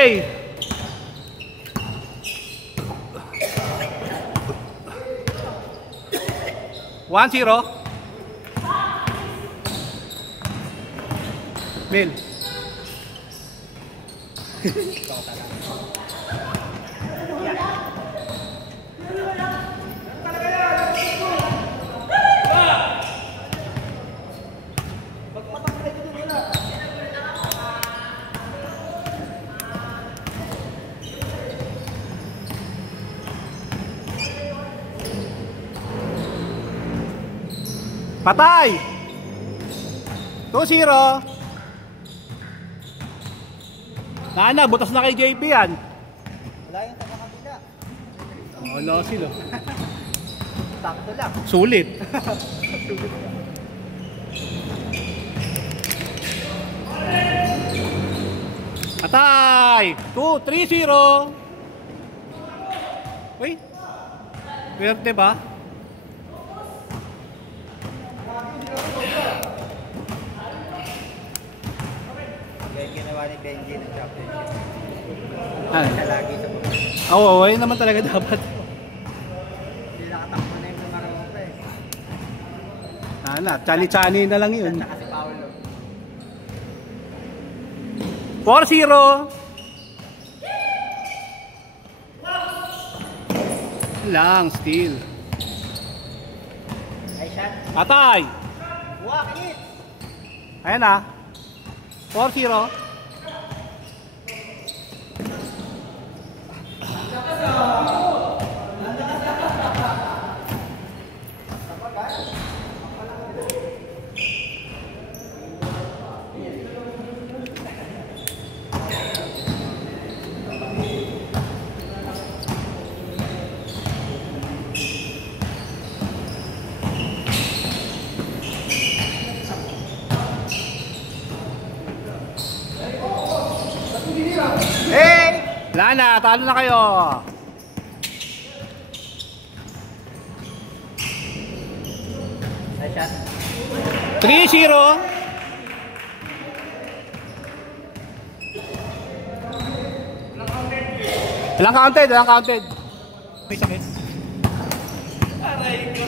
Okay. One zero. Mil. Patay! 2-0. Nana, butas na kay JP yan. Wala yung taga-kabila. Wala sila. Sakto lang. Sulit. Patay! 3-0. Uy! Pwerte ba? Ginawa ni Benji ng championship. Ay. Lagi sa mga. Oo, ayun naman talaga dapat. Hindi nakatakbo na yung marunong pa eh. Nana, chani-chani na lang yun. Saka si Paolo. 4-0. Lang, steal. Ay, shot. Patay! Walk it! Ayan na. 4-0. Hey! Lana, talo na kayo. Ay, shot. 3-0. Ilang counted? Ilang counted? May sakit. Aray ko.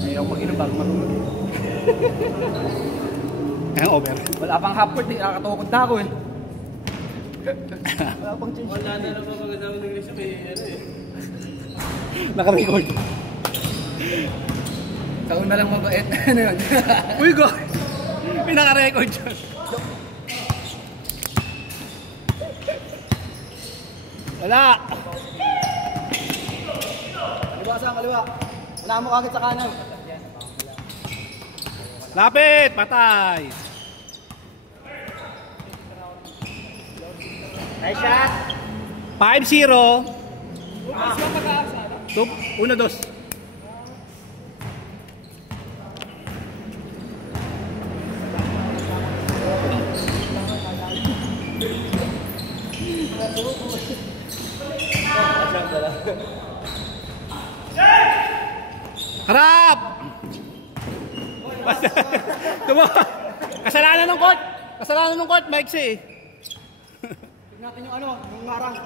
Ayaw mag-inom bago marunod. Ayan, over. Wala pang half court eh. Nakatukod na ako eh. Wala pang change. Wala na naman magandang nag-resume ano eh. Naka-record. Taon na lang mabait. Ano yun? Uy, go! May naka-record dyan. Wala! Kaliwa saan, kaliwa. Wala mo kagad sa kanan. Lapit! Patay! Nice shot. 5-0. 1-2. Harap! Kasalanan ng court! Kasalanan ng court, Mike C. Tignan natin yung ano, yung marang.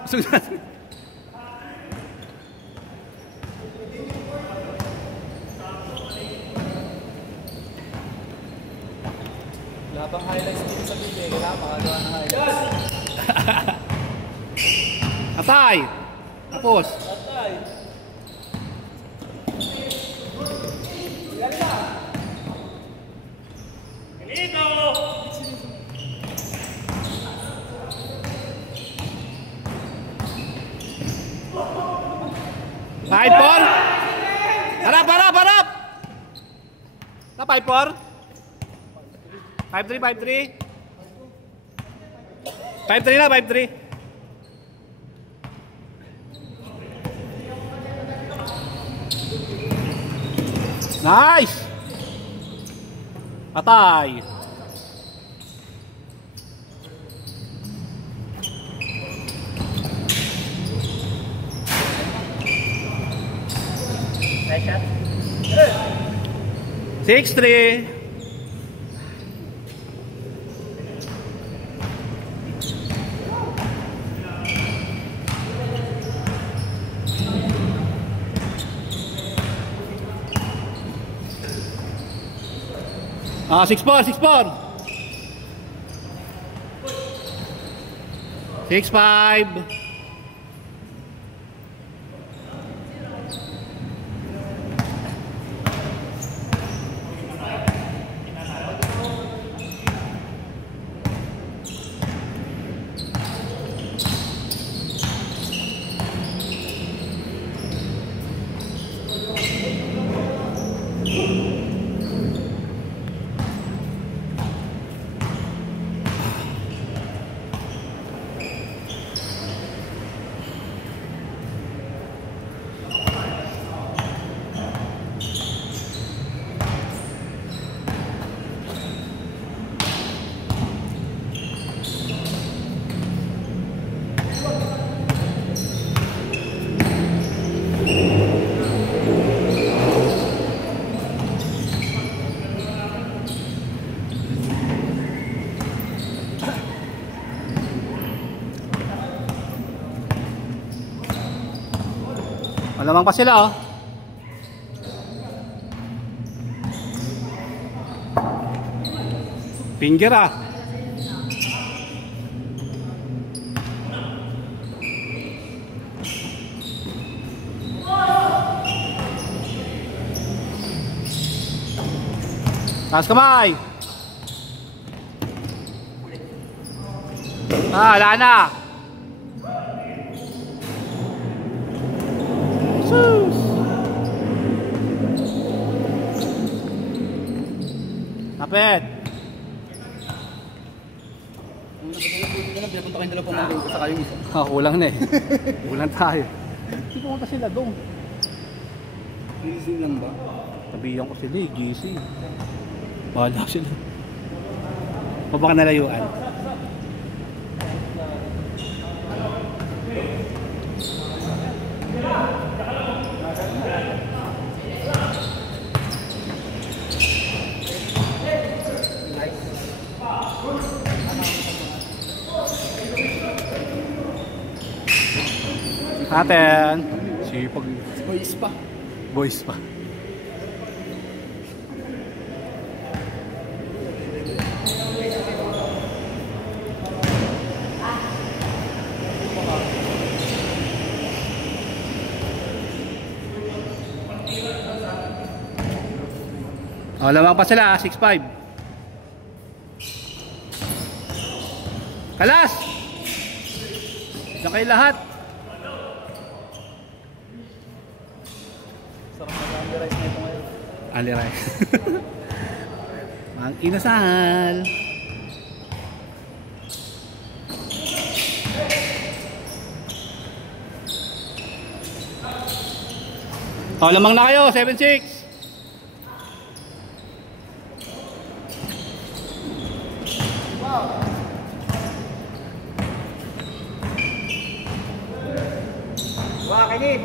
Wala pang highlights dito sa video. Wala pang magawa ng highlights. Atay! Tapos. Patay. Ganito! Five four. Harap, harap, harap! Na 5-4? 5-3, 5-3. 5-3 na, 5-3. Nice! Patay! Nice shot. 6-3. 6-4, 6-4. 6-5. Malamang pa sila oh. Finger ah. Taas kamay. Wala na. Kapit. Pinapunta kayong dalawang pamangkin sa kayong isa. Kulang na eh. Kulang tayo. Hindi pumunta sila doon. Gising lang ba? Tabihan ko sila eh, gising. Bahala sila. O baka nalayuan. Aten. Sipag. Boys pa. Boys pa. Lamang pa sila, 6-5. Kalas! Diyan kayo lahat. Sarap na only rice na ito ngayon. Only rice. Ang inasal. Lamang na kayo, 7-6. Wah, kinit!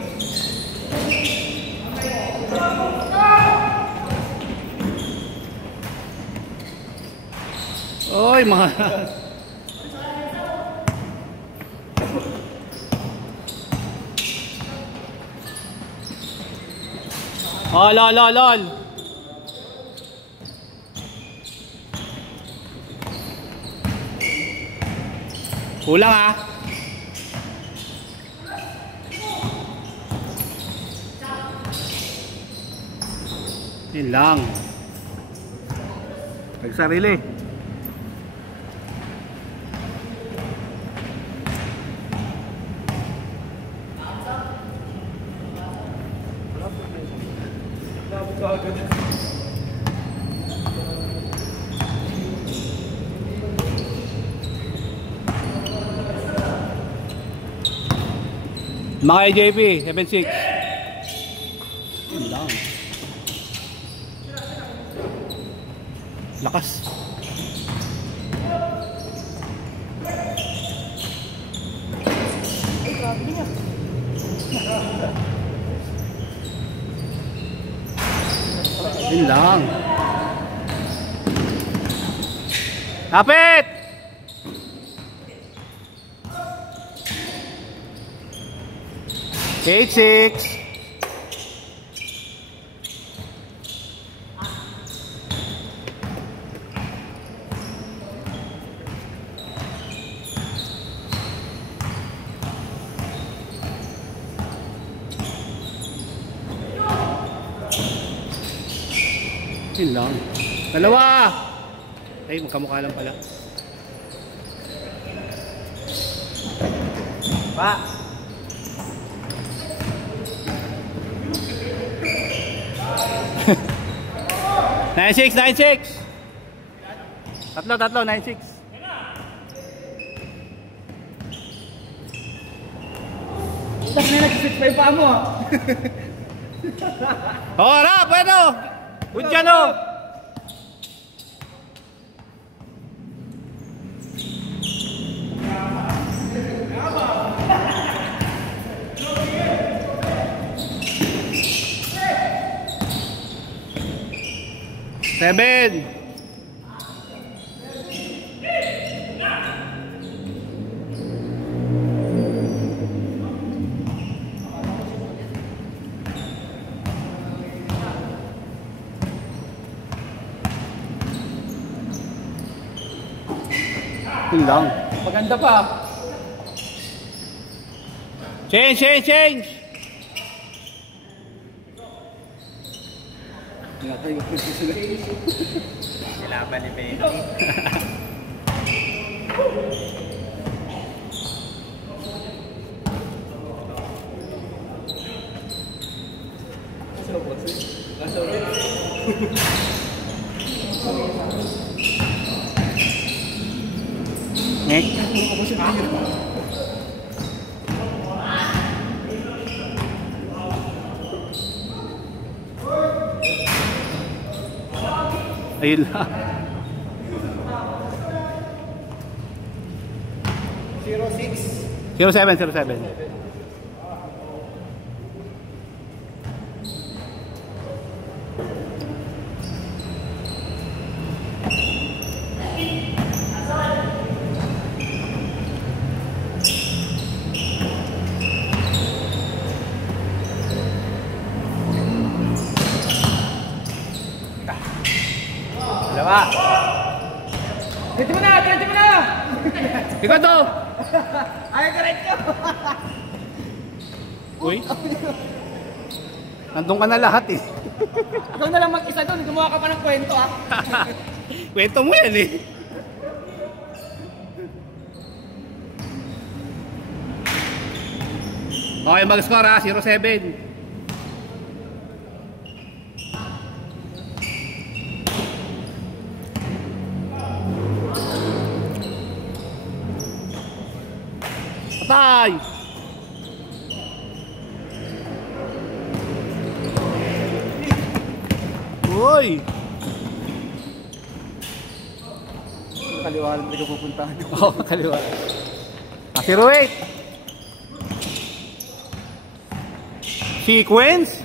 Oy, mga lol. Kulang ah. Yun lang. Nagsarili. Mga AJP, 7-6. Yun lang. Lakas. Yun lang. Kapit! Eight, 6. Yun lang. Dalawa! Ay, magkamukha lang pala. Pa! 9-6, 9-6! Tatlo, 9-6. Tapos na nag-switch pa yung paa mo ah. Oh, harap! Bueno! Good dyan o! Seven! Yun lang. Maganda pa. Change! Sila ba ni Benny? Ayun lang. 06. 07. Dalawa. Dito mo na! Ikaw to! Ayaw ka rin ko! Uy. Nandun ka na lahat eh. Ikaw na lang mag-isa doon. Gumawa ka pa ng kwento ah. Kwento mo yan eh. Okay, mag-score ha. 0-7. Patay! Uy! Kaliwa lang hindi ko pupuntahan. Oo, kaliwa. 0-8. Sequence.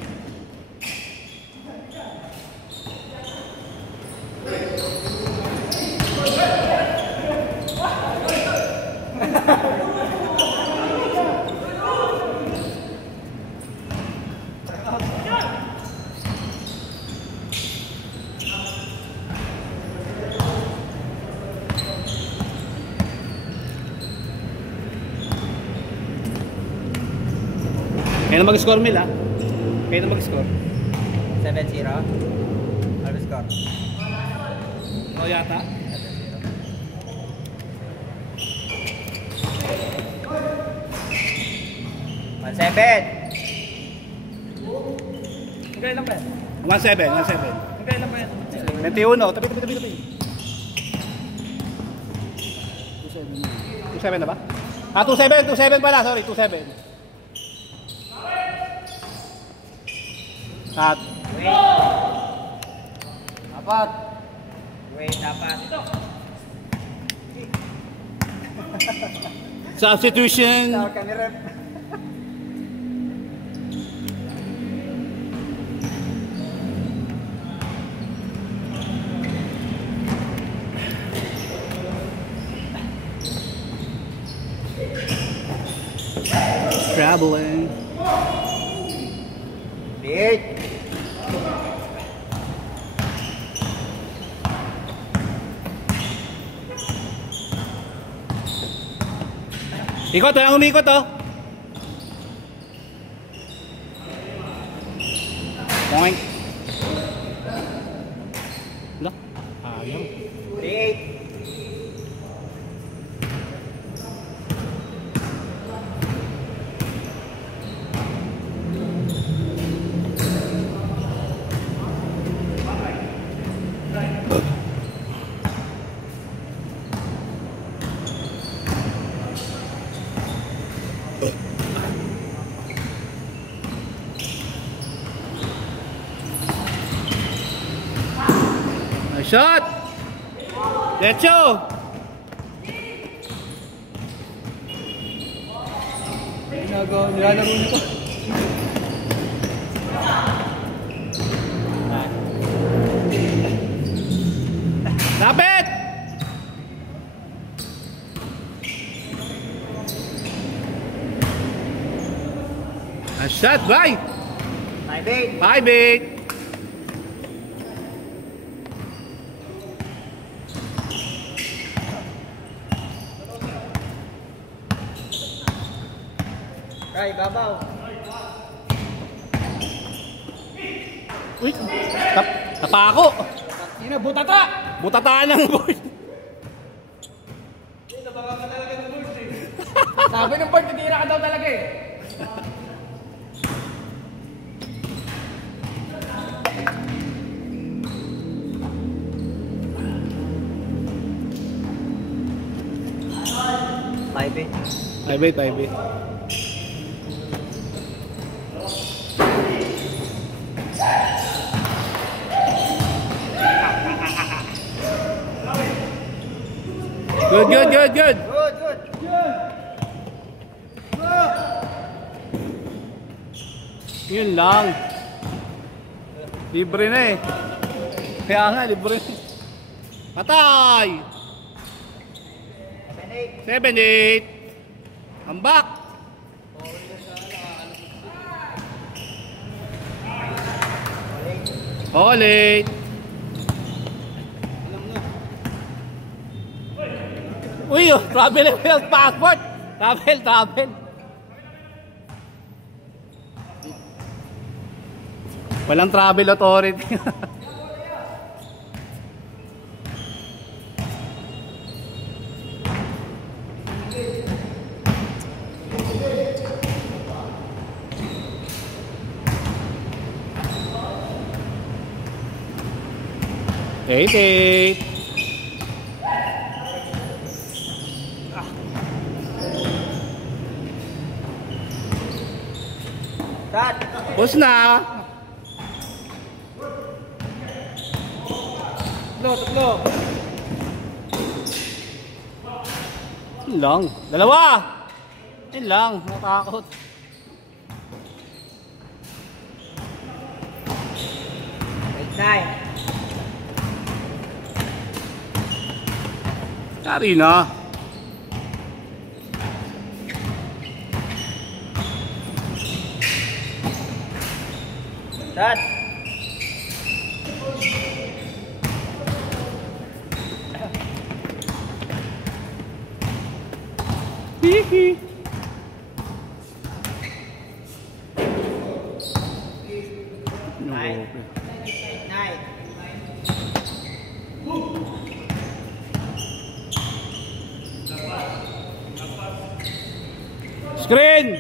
Kaya na mag-score, Mil, ha? Kaya na mag-score. 7-0. Ano score? Oo yata. 1-7. Magkano lang ba yan? 1-7. Magkano lang ba yan? 21. Tabi. 2-7 na ba? Ah, 2-7 pala. Sorry, 2-7. At Wait. Dapat. Wait, dapat. substitution. Tawag ka ni Rep. Traveling. Big. Ikot, walang umikot oh. Boing. Shot! Derecho! Nilalaro nito. Lapit! A shot, bye! 5-8. 5-8. Ay, babaw. Uy! Napako! Ina, butata! Butata ng board! Sabi ng board, titira ka daw talaga eh. Five-eight. 5-8. Good. Good. Yun lang. Libre na eh. Kaya nga, libre. Patay! 7-8. Ambak! Ulit! Uy, oh, travel yung passport! Travel! Walang travel authority. Eight. Bus na. Tatlo. Yun lang. Dalawa. Yun lang. Natakot. Nine. Tari na. Dad. Hihi. Nine. Screen!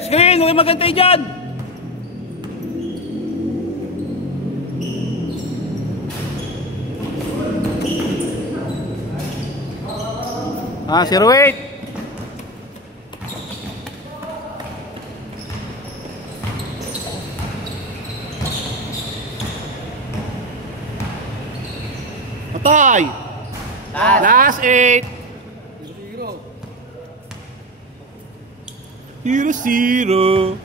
Screen! Huwag magantay dyan! Ah, 0-8! Patay! Last 8! 0-0.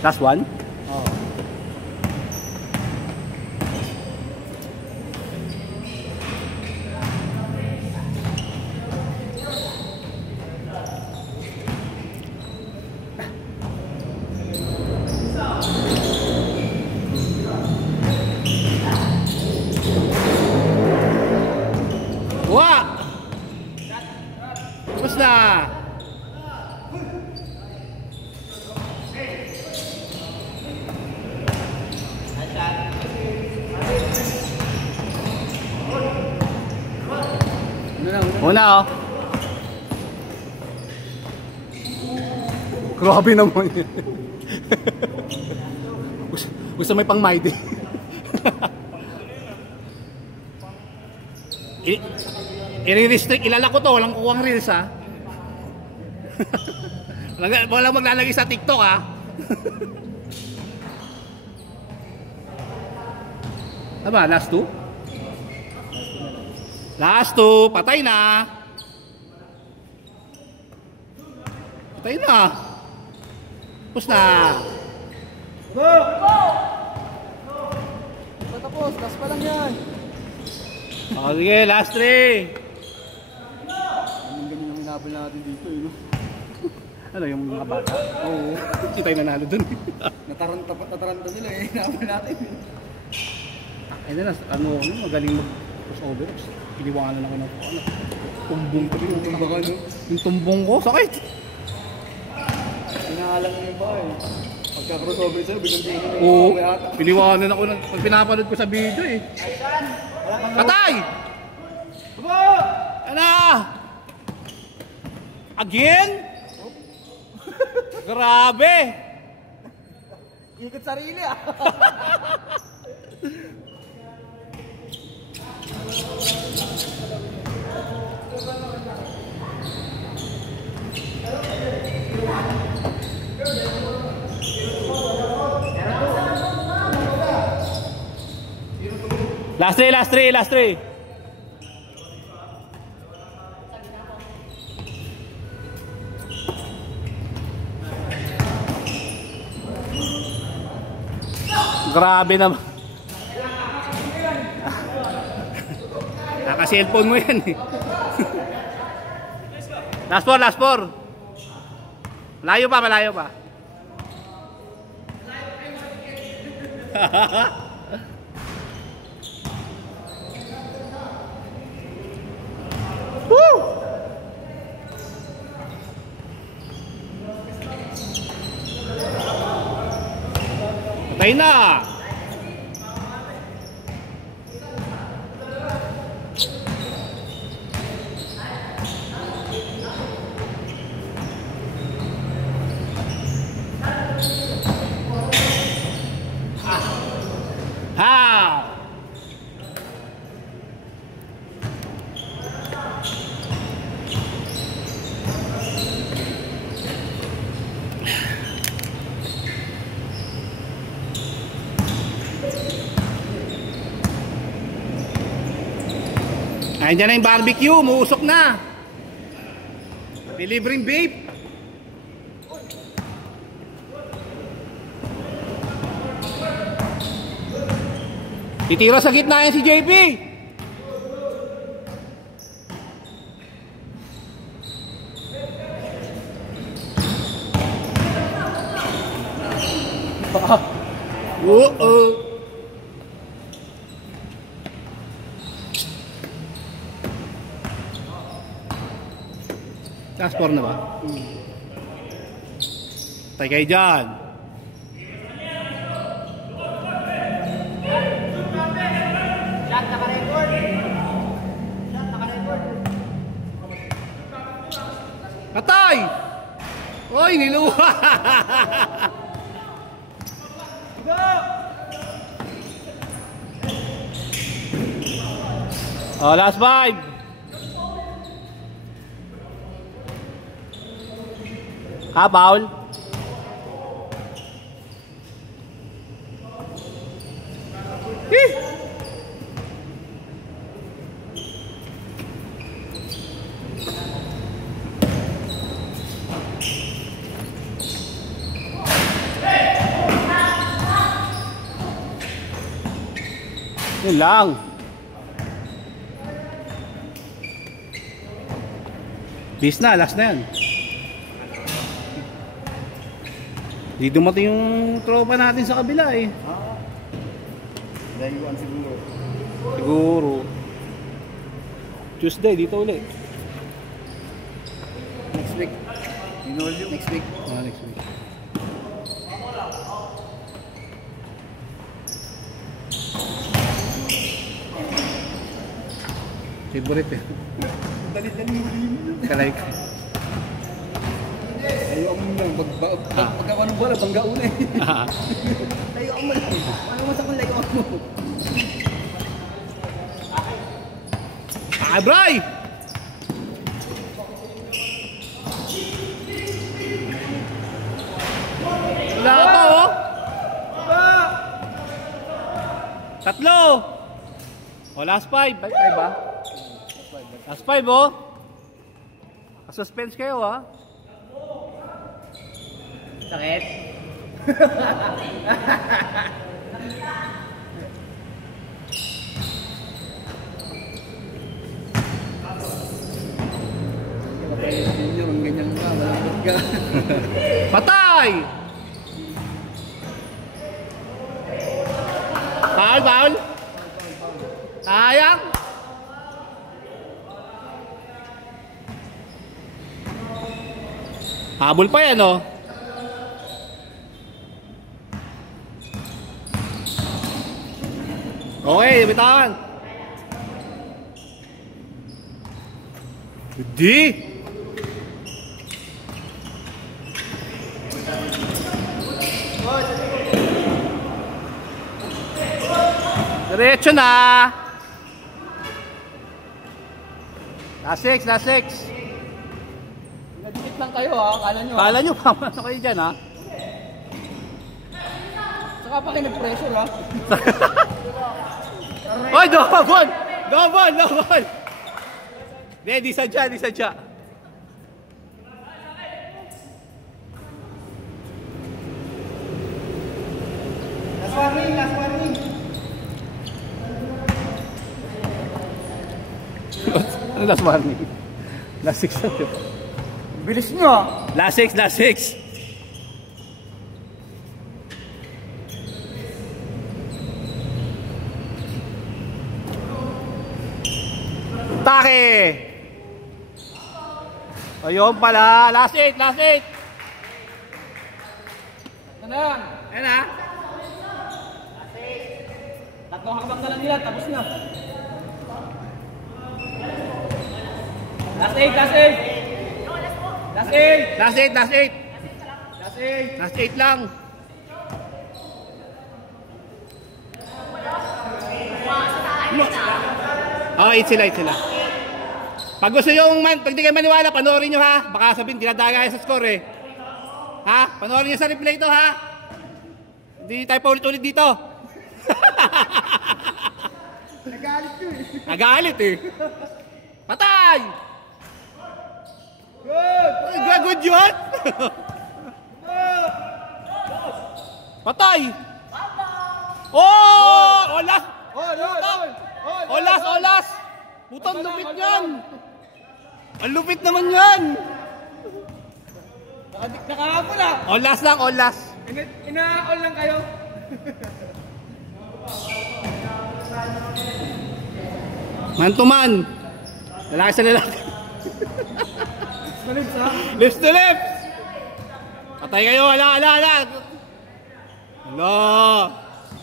Last one? Oh. Wah! Tapos na! Una oh. Grabe naman yun. Gusto may pang Mighty. I-restrict, ilala ko to, walang kuwang reels ha. Walang maglalagay sa TikTok ha. Aba, last two? Last two, patay na. Patay na. Tapos na. Go! Patapos, last pa lang yan. O sige, last three. Anong ganun ang hinabol natin dito eh, no? Ano yung mga bata? Oo. Hindi tayo nanalo dun. Nataranta sila eh, hinabol natin. Ay na, ano, magaling mag-crossover. Piniwangan ako ng ano. Tumbong ko yun. Yung tumbong ko, sakit. Hinahalang mo yung ba eh. Pagka-crossover sa'yo, binundihin mo yung Oo. mga ata. Piniwangan ako pag pinapanood ko sa video eh. Patay! Ano? Again? Grabe! Ikot sarili ah! Last three, last three, last three. Grabe naman. Naka-cellphone mo yan eh. Last four, last four. Malayo pa, malayo pa. Woo! Patay na! How? Ayan na yung barbecue, muusok na. Delivering vape. Titira sa gitna yan si JP. Last four na ba? Tay kayo dyan. Shot naka-record! Shot naka-record! Patay! Oy, niluha! Oh, last five! Ha, Paul? Yun lang. Bis na, last na yan. Hindi dumating yung tropa natin sa kabila eh. Dahil siguro. Siguro. Tuesday, dito ulit. Next week. Next week. Next week. Favorite eh. Dali-dali mo rin. Kalike. Ayaw mo lang. Pag ako ng bola, bangga una eh. Ayaw mo lang. Ano mo sa kung layo mo? Ay, Bray! Wala pa, oh! Tatlo! O, last 5. Ay ba? Last 5, oh! Suspense kayo, ah. Sakit. Senior, ang ganyan ka. Malapit ka. Patay! Foul, foul! Sayang! Habol pa yan, oh. Okay, bitawan. Hindi. Diretso na. Last 6, last 6. Nadikit lang kayo ha, akala nyo ha. Kala nyo pa ano kayo dyan, ha? Saka pa kayo nag-pressure ha. Oy, double! Double, double! Di sadya, di sadya. Last warning, last warning. Ano last warning? Last 6 na yun. Bilis nyo ha. Last 6, last 6. Take! Ayun pala. Last 8, last 8. Ano na yan? Ayan ha. Tatlong hakbang na lang nila, tapos na. Last 8, last 8. Last 8. Last 8, last 8. Last 8. Last 8 lang. Oh, 8 sila, 8 sila. Pag gusto yung pag di kayo maniwala, panoorin nyo ha. Baka sabihin, dinadagaya sa score eh. Ha? Panoorin nyo sa replay to ha. Hindi tayo paulit-ulit dito. Nagalit ko eh. Nagalit eh. Patay! Good! Ay, good yun! Patay! Oh! Olas! Olas! Olas! Putang lupit yan! Ang lupit naman yan! Nakahapon na! Olas lang, olas! Ina-all lang kayo? Man to man! Lalaki sa lalaki! Malit ha? Lips to lips! Patay kayo! Ala! Ala! Ala! Ala!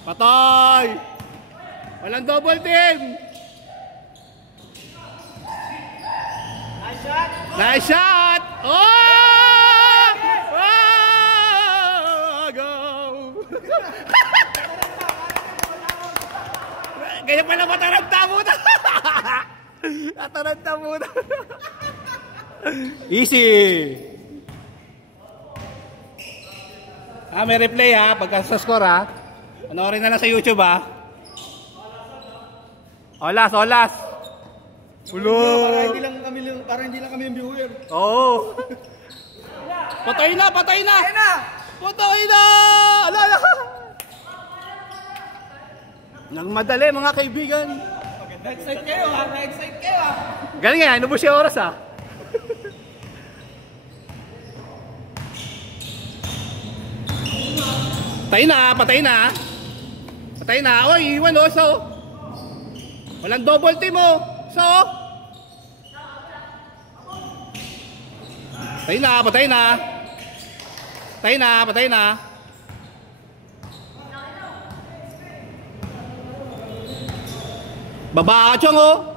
Patay! Walang double team! Nice shot! Nice shot! Oh! Oh! Go! Ganyan pala mataranta muna! Mataranta muna! Easy! May replay ha, pagka sa score ha. Panoorin na lang sa YouTube ha. Olas, olas! Para hindi lang kami yung viewer. Oo. Patay na, patay na. Patay na. Ala, ala. Nang madali mga kaibigan. Na-excite kayo ha, na-excite kayo ha. Galing nga, inubos yung oras ha. Patay na, patay na. Patay na. Oy, iwan o, so. Walang double team o. So. Patay na, patay na. Patay na, patay na. Baba ka, Chong, oh.